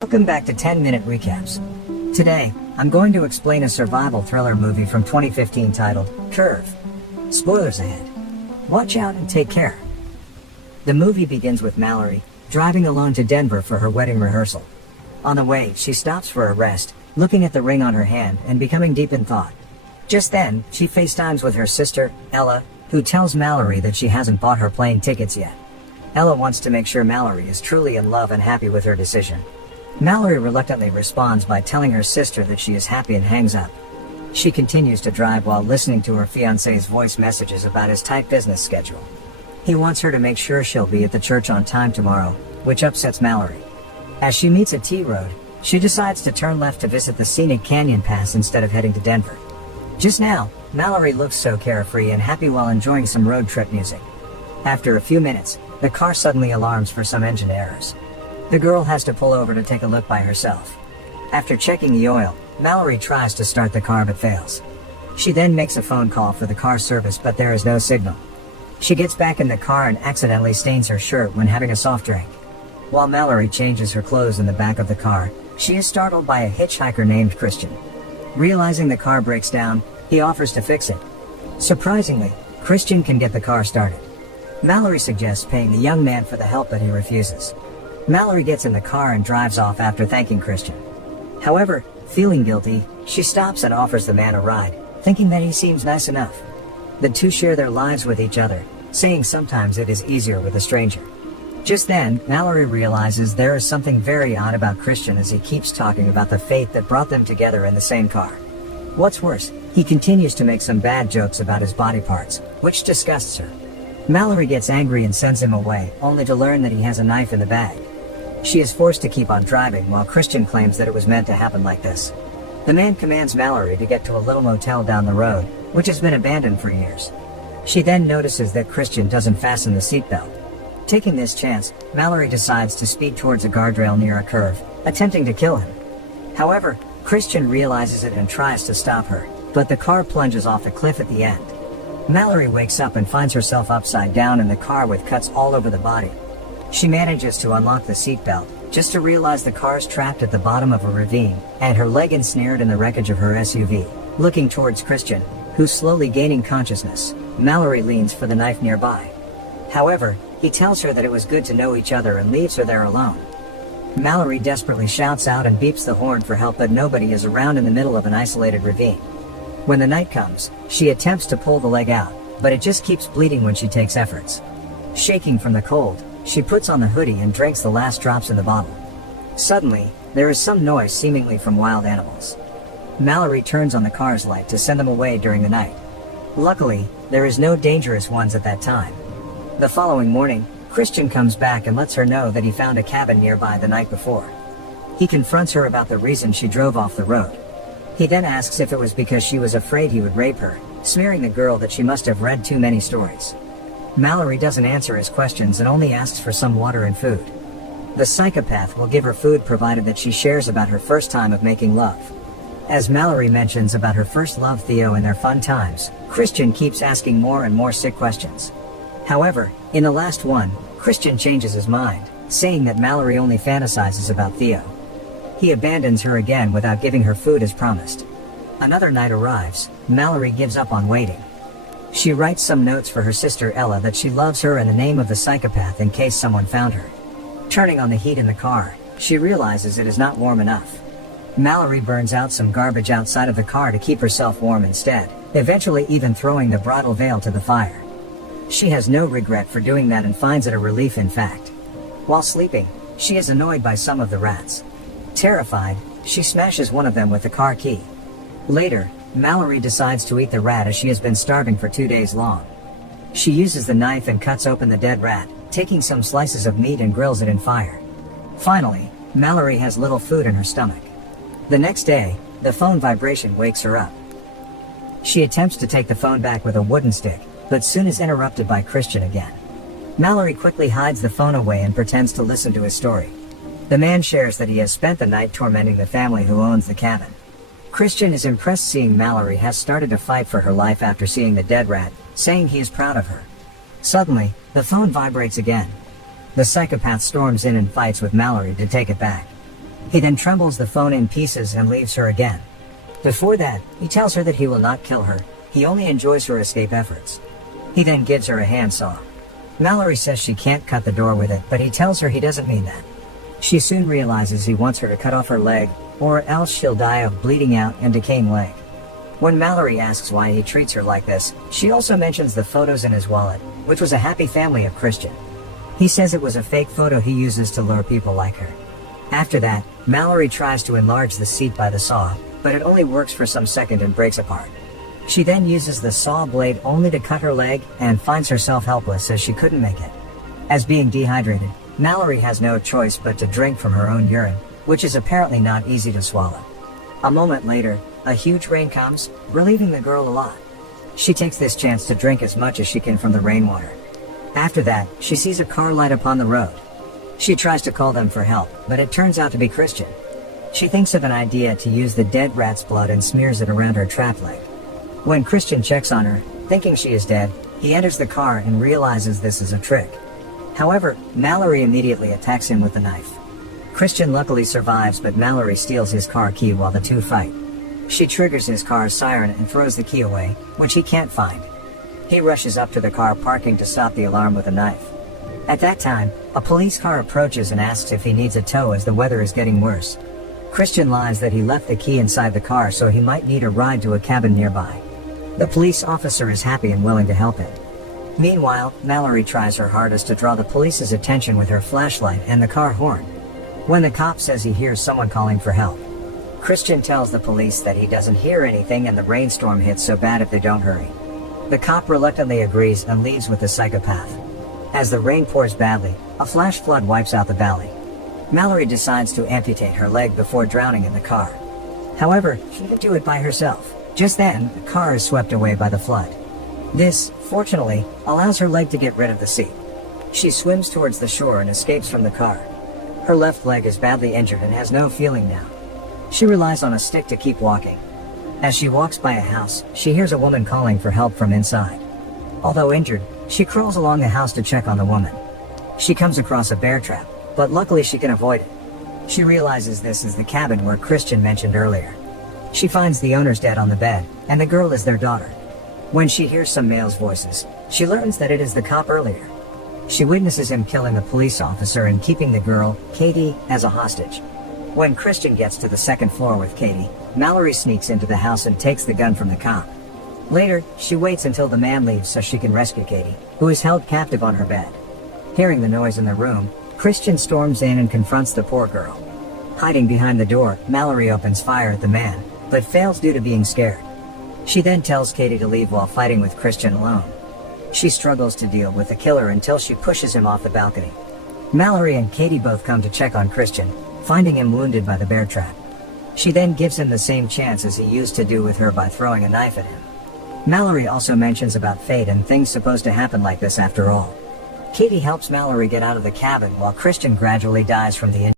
Welcome back to 10-Minute Recaps. Today, I'm going to explain a survival thriller movie from 2015 titled Curve. Spoilers ahead. Watch out and take care. The movie begins with Mallory driving alone to Denver for her wedding rehearsal. On the way, she stops for a rest, looking at the ring on her hand and becoming deep in thought. Just then, she FaceTimes with her sister, Ella, who tells Mallory that she hasn't bought her plane tickets yet. Ella wants to make sure Mallory is truly in love and happy with her decision. Mallory reluctantly responds by telling her sister that she is happy and hangs up. She continues to drive while listening to her fiancé's voice messages about his tight business schedule. He wants her to make sure she'll be at the church on time tomorrow, which upsets Mallory. As she meets a T-road, she decides to turn left to visit the scenic Canyon Pass instead of heading to Denver. Just now, Mallory looks so carefree and happy while enjoying some road trip music. After a few minutes, the car suddenly alarms for some engine errors. The girl has to pull over to take a look by herself. After checking the oil, Mallory tries to start the car but fails. She then makes a phone call for the car service but there is no signal. She gets back in the car and accidentally stains her shirt when having a soft drink. While Mallory changes her clothes in the back of the car, she is startled by a hitchhiker named Christian. Realizing the car breaks down, he offers to fix it. Surprisingly, Christian can get the car started. Mallory suggests paying the young man for the help but he refuses. Mallory gets in the car and drives off after thanking Christian. However, feeling guilty, she stops and offers the man a ride, thinking that he seems nice enough. The two share their lives with each other, saying sometimes it is easier with a stranger. Just then, Mallory realizes there is something very odd about Christian as he keeps talking about the fate that brought them together in the same car. What's worse, he continues to make some bad jokes about his body parts, which disgusts her. Mallory gets angry and sends him away, only to learn that he has a knife in the bag. She is forced to keep on driving while Christian claims that it was meant to happen like this. The man commands Mallory to get to a little motel down the road, which has been abandoned for years. She then notices that Christian doesn't fasten the seatbelt. Taking this chance, Mallory decides to speed towards a guardrail near a curve, attempting to kill him. However, Christian realizes it and tries to stop her, but the car plunges off the cliff at the end. Mallory wakes up and finds herself upside down in the car with cuts all over the body. She manages to unlock the seatbelt, just to realize the car's trapped at the bottom of a ravine, and her leg ensnared in the wreckage of her SUV. Looking towards Christian, who's slowly gaining consciousness, Mallory leans for the knife nearby. However, he tells her that it was good to know each other and leaves her there alone. Mallory desperately shouts out and beeps the horn for help but nobody is around in the middle of an isolated ravine. When the night comes, she attempts to pull the leg out, but it just keeps bleeding when she takes efforts. Shaking from the cold, she puts on the hoodie and drinks the last drops in the bottle. Suddenly, there is some noise seemingly from wild animals. Mallory turns on the car's light to send them away during the night. Luckily, there is no dangerous ones at that time. The following morning, Christian comes back and lets her know that he found a cabin nearby the night before. He confronts her about the reason she drove off the road. He then asks if it was because she was afraid he would rape her, smearing the girl that she must have read too many stories. Mallory doesn't answer his questions and only asks for some water and food. The psychopath will give her food provided that she shares about her first time of making love. As Mallory mentions about her first love Theo and their fun times, Christian keeps asking more and more sick questions. However, in the last one, Christian changes his mind, saying that Mallory only fantasizes about Theo. He abandons her again without giving her food as promised. Another night arrives, Mallory gives up on waiting. She writes some notes for her sister Ella that she loves her and the name of the psychopath in case someone found her. Turning on the heat in the car, she realizes it is not warm enough. Mallory burns out some garbage outside of the car to keep herself warm instead, eventually even throwing the bridal veil to the fire. She has no regret for doing that and finds it a relief in fact. While sleeping, she is annoyed by some of the rats. Terrified, she smashes one of them with the car key. Later, Mallory decides to eat the rat as she has been starving for 2 days long. She uses the knife and cuts open the dead rat, taking some slices of meat and grills it in fire. Finally, Mallory has little food in her stomach. The next day, the phone vibration wakes her up. She attempts to take the phone back with a wooden stick, but soon is interrupted by Christian again. Mallory quickly hides the phone away and pretends to listen to his story. The man shares that he has spent the night tormenting the family who owns the cabin. Christian is impressed seeing Mallory has started to fight for her life after seeing the dead rat, saying he is proud of her. Suddenly, the phone vibrates again. The psychopath storms in and fights with Mallory to take it back. He then trembles the phone in pieces and leaves her again. Before that, he tells her that he will not kill her, he only enjoys her escape efforts. He then gives her a handsaw. Mallory says she can't cut the door with it, but he tells her he doesn't mean that. She soon realizes he wants her to cut off her leg, or else she'll die of bleeding out and decaying leg. When Mallory asks why he treats her like this, she also mentions the photos in his wallet, which was a happy family of Christian. He says it was a fake photo he uses to lure people like her. After that, Mallory tries to enlarge the seat by the saw, but it only works for some second and breaks apart. She then uses the saw blade only to cut her leg and finds herself helpless as she couldn't make it. As being dehydrated, Mallory has no choice but to drink from her own urine, which is apparently not easy to swallow. A moment later, a huge rain comes, relieving the girl a lot. She takes this chance to drink as much as she can from the rainwater. After that, she sees a car light upon the road. She tries to call them for help, but it turns out to be Christian. She thinks of an idea to use the dead rat's blood and smears it around her trapped leg. When Christian checks on her, thinking she is dead, he enters the car and realizes this is a trick. However, Mallory immediately attacks him with a knife. Christian luckily survives, but Mallory steals his car key while the two fight. She triggers his car's siren and throws the key away, which he can't find. He rushes up to the car parking to stop the alarm with a knife. At that time, a police car approaches and asks if he needs a tow as the weather is getting worse. Christian lies that he left the key inside the car so he might need a ride to a cabin nearby. The police officer is happy and willing to help him. Meanwhile, Mallory tries her hardest to draw the police's attention with her flashlight and the car horn. When the cop says he hears someone calling for help, Christian tells the police that he doesn't hear anything and the rainstorm hits so bad if they don't hurry. The cop reluctantly agrees and leaves with the psychopath. As the rain pours badly, a flash flood wipes out the valley. Mallory decides to amputate her leg before drowning in the car. However, she can do it by herself. Just then, the car is swept away by the flood. This, fortunately, allows her leg to get rid of the seat. She swims towards the shore and escapes from the car. Her left leg is badly injured and has no feeling now. She relies on a stick to keep walking. As she walks by a house, she hears a woman calling for help from inside. Although injured, she crawls along the house to check on the woman. She comes across a bear trap, but luckily she can avoid it. She realizes this is the cabin where Christian mentioned earlier. She finds the owners dead on the bed, and the girl is their daughter. When she hears some male's voices, she learns that it is the cop earlier. She witnesses him killing a police officer and keeping the girl, Katie, as a hostage. When Christian gets to the second floor with Katie, Mallory sneaks into the house and takes the gun from the cop. Later, she waits until the man leaves so she can rescue Katie, who is held captive on her bed. Hearing the noise in the room, Christian storms in and confronts the poor girl. Hiding behind the door, Mallory opens fire at the man, but fails due to being scared. She then tells Katie to leave while fighting with Christian alone. She struggles to deal with the killer until she pushes him off the balcony. Mallory and Katie both come to check on Christian, finding him wounded by the bear trap. She then gives him the same chance as he used to do with her by throwing a knife at him. Mallory also mentions about fate and things supposed to happen like this after all. Katie helps Mallory get out of the cabin while Christian gradually dies from the injury.